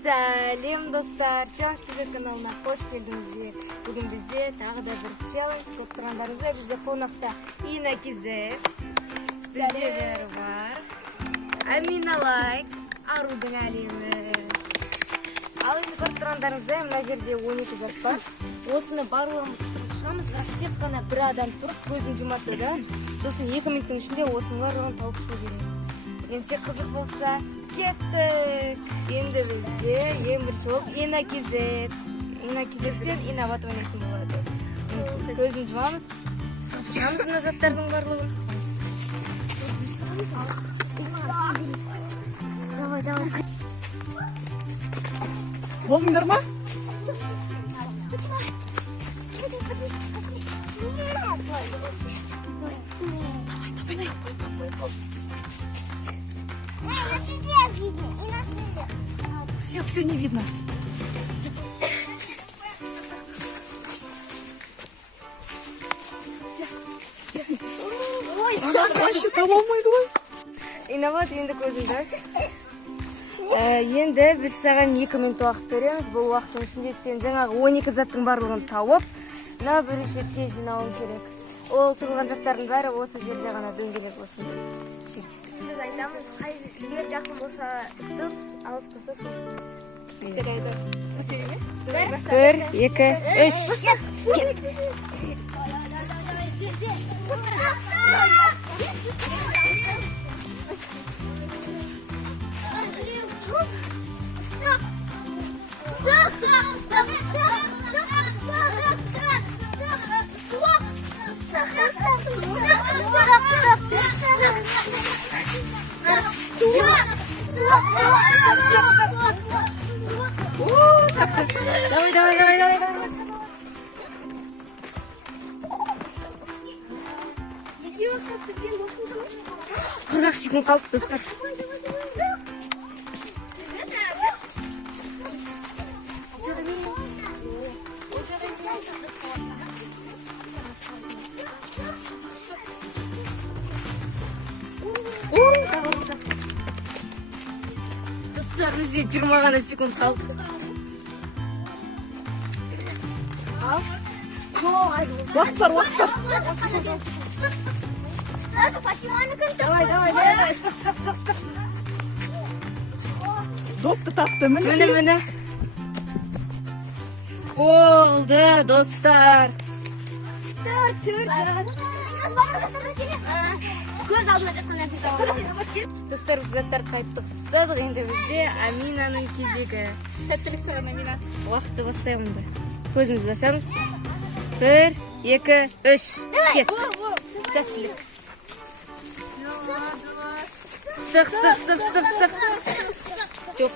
Сәлем достар, Челлендж KZ каналына қош келдіңіздер. Бүгін бізде тағы да бір челлендж. Көп тұрғандарыңызда бізде қонақта Ина KZ, бізде бар, Амина Лайк, арудың әлемі. Ал енді көріп тұрғандарыңызда мына жерде 12 зат бар. Осыны барлығымыз тұрып шығамыз, бірақ тек қана бір адам тұрып көзін жұмады да. Сосын 2 минуттың ішінде осының барлығын тауып шығу керек. Енді қызық болса, кеттік. Енді бізде ең бірінші болып Ина KZ. Ина KZ-тен инабат ойнайтын болады. Көзін жұмамыз. Шығамыз мына заттардың барлығын. Давай. Болдыңдар ма? Все не видно. Ой, Инабат, енді көзіңді аш. Енді біз саған 2 минут уақыт береміз. Бұл уақыттың ішінде сен жаңағы 12 заттың барлығын тауып, мына бүрішетке жинауың керек. Ол тұрған заттардың бәрі осы жерде ғана дөңгелек болсын. Біз айтамыз, егер жақын болса ыстық, алыс болса суық. Жарайды. Бір, екі, үш. Кет. Давай. Қырық секунд қалды достар. Достар, бізде 20 ғана секунд қалды. Уақыт бар. Давай. Стоп. Допты тапты. Міне. Болды, достар. Көз алдына жатқан нәрсе табамыз. Достар, біз заттар қайттық ұстадық. Енді бізде Аминаның кезегі. Сәттілік сұраған Амина. Уақытты бастаймын да. Көзімізді ашамыз. 1, 2, 3. Кет. Сәттілік. Стық. Жоқ.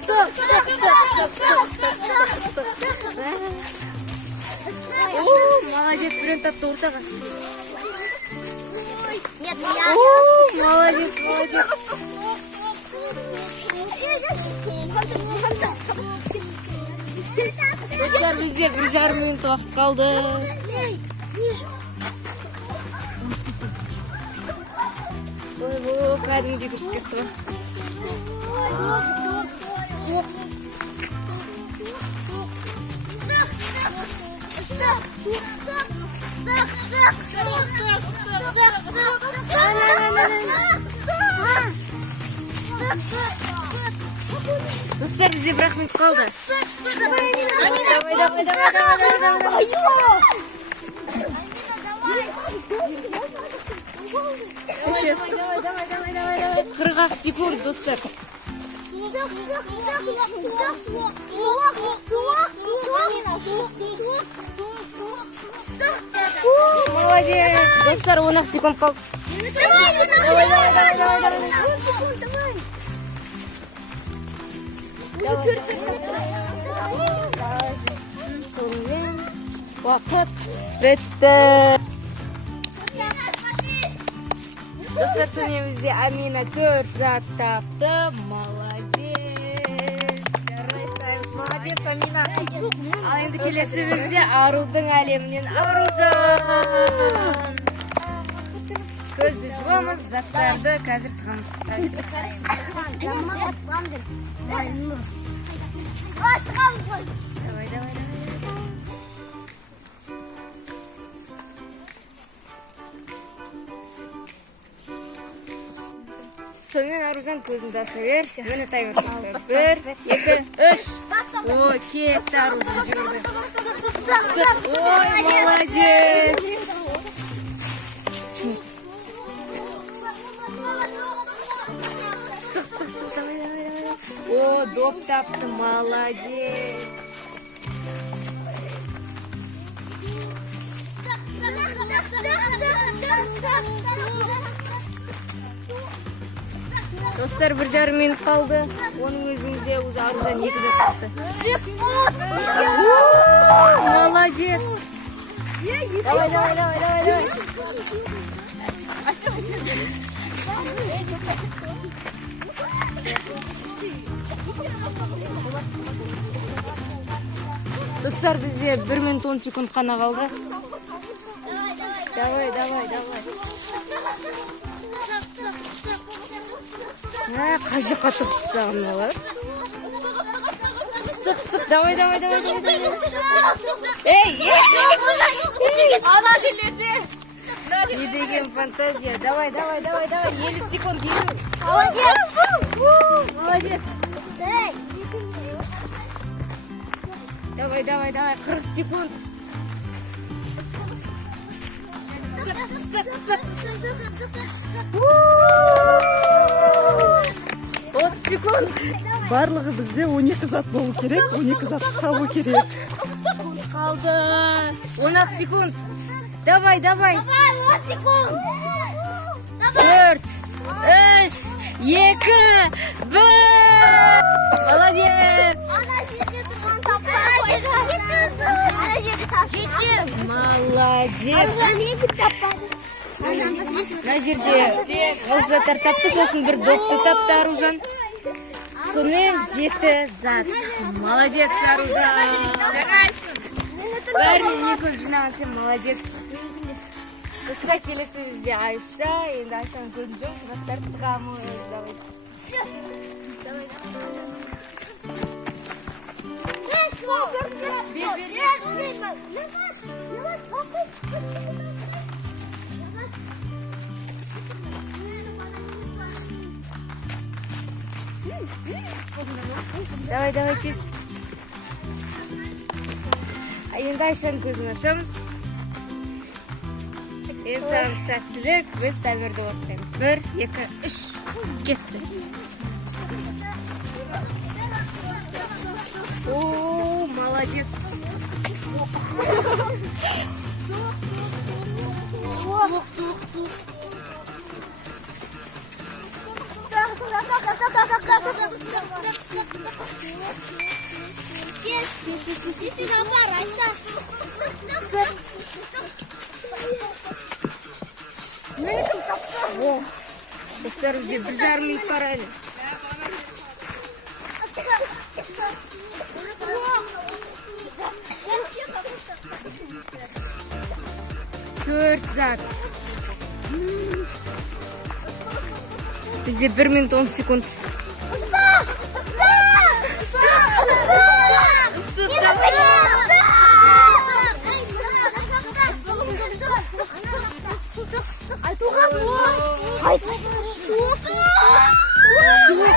Стоп. Молодец, біреуін тапты ортаға. Нет, Молодец. Достар, бізде 1,5 минут уақыт қалды. Ой, кәдімгідей күрсіп кетті ғой. Суық. Достар, бізде 1 минут қалды. Давай. Қырық секунд, достар. Молодец. Достар, 10 секунд қалды. Давай. Сонымен уақыт бітті. Достар, сонымен бізде Амина 4 зат тапты. Молодец. Молодец, Амина. Ал енді келесі бізде арудың әлемінен аружан. көзді жуамыз, заттарды қазір тығамыз. Давай. Сонымен Аружан көзіңді аша бер, мені таймер. 1, 2, 3. О, кетті Аружан жүрді. Ой, молодец. Стық, давай. О, доп тапты, молодец. Достар, 1,5 минут қалды. Оның өзінде уже Аружан 2 зат тапты. Молодец. Давай. Достар, бізде 1 минут 10 секунд қана қалды. Давай. Қай жаққа тоқтыстағын олар? Стық, давай. Эй! Ана келеді. Не деген фантазия. Давай. 50 секунд. Молодец. Давай. 40 секунд. Стық. 30 секунд. Барлығы бізде 12 зат болу керек, 12 зат табу керек. Қалды. 10 секунд. Давай. 10 секунд. 4, 3, 2, 1. Молодец. Молодец. Мына жерде осы заттар тапты, сосын бір допты тапты Аружан. Сонымен 7 зат. Молодец, Аружан. Бәрінен 2 жинаған сен молодец. Достар, келесі бізде Айша. Енді Айшаның көзін жоқ, заттарды тығамыз. Давай, тез. Енді Айшаның көзін ашамыз. Енді саған сәттілік, біз таймерді бастаймыз. 1, 2, 3. Кетті. О, молодец. Суық. Достар, бізде 1,5 минут бар әлі. Төрт зат. Бізде 1 минут 10 секунд.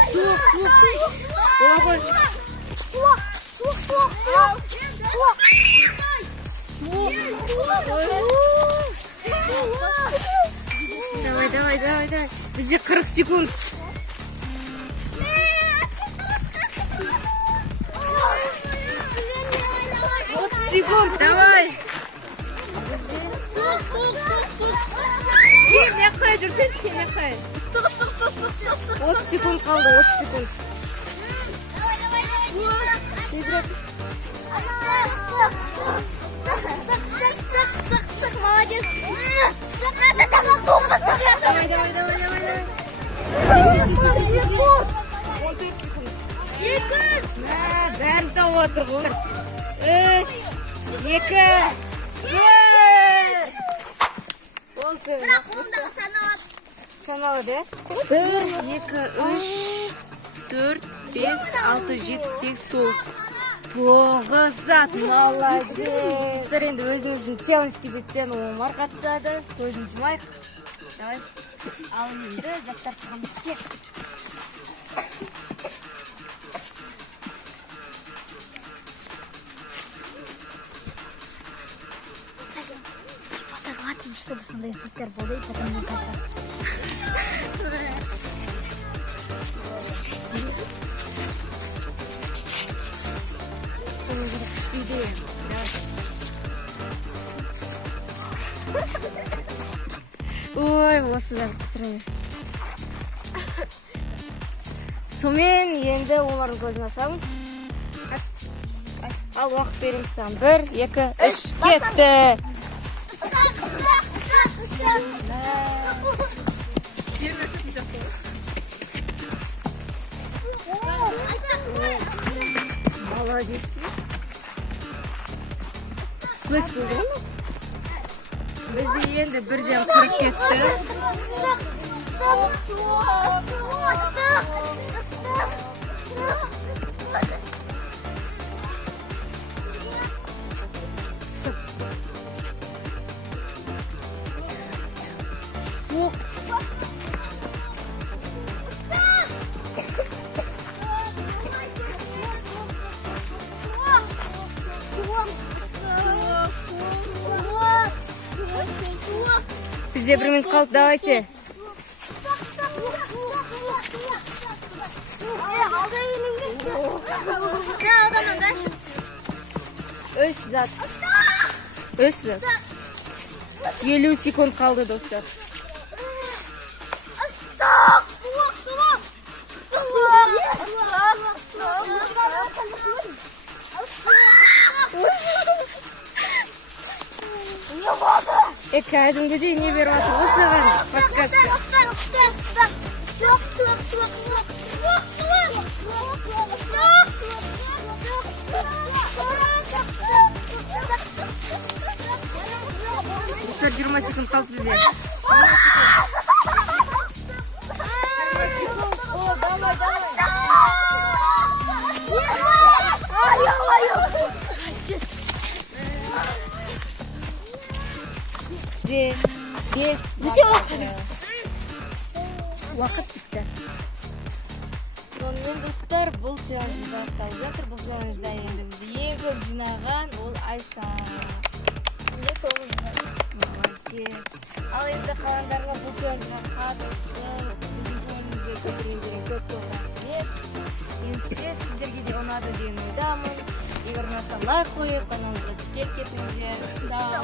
Суық. Ой. Давай. Бізде 40 секунд. 30 секунд, давай. Кішкене 30 секунд қалды, 30 секунд. Молодец. Давай. Бәрін тауып отыр ғой. 3, 2, 1. Бірақ ондағы саналады. саналы да? 1, 2, 3, 4, 5, 6, 7, 8, 9. 9 зат, молодец. Сіздер енді өзіміздің челлендж кезеттен Омар қатысады. Көзін жұмайық. Давай. Ал енді заттар шығамыз кет. Фотографиям, чтобы сондай звуктар болды, и потом на подкаст. Күшті идея. Ой, осы да бітіре бер. Сонымен енді Омардың көзін ашамыз. Аш. Ал уақыт береміз саған. 1, 2, 3, кетті. Молодец. Флеш болды ма? Бізде енді 1:40 кетті. Суық. Бізде 1 минут қалды, давайте. Үш зат. 50 секунд қалды, достар. Кәдімгідей не беріп жатыр, осыған подсказка. Достар, 20 секунд қалды бізде. Бес. Уақыт бітті. Сонымен достар, бұл челленджіміз аяқталып жатыр. Бұл челленджда енді біз ең көп жинаған ол Айша. Молодец. Ал енді қалғандарына бұл челленджға қатысып, біздің көңілімізге көтергендерге көп рахмет. Ендеше сіздерге де ұнады деген ойдамын. Егер ұнаса лайк қойып, каналымызға тіркеліп кетіңіздер. Сау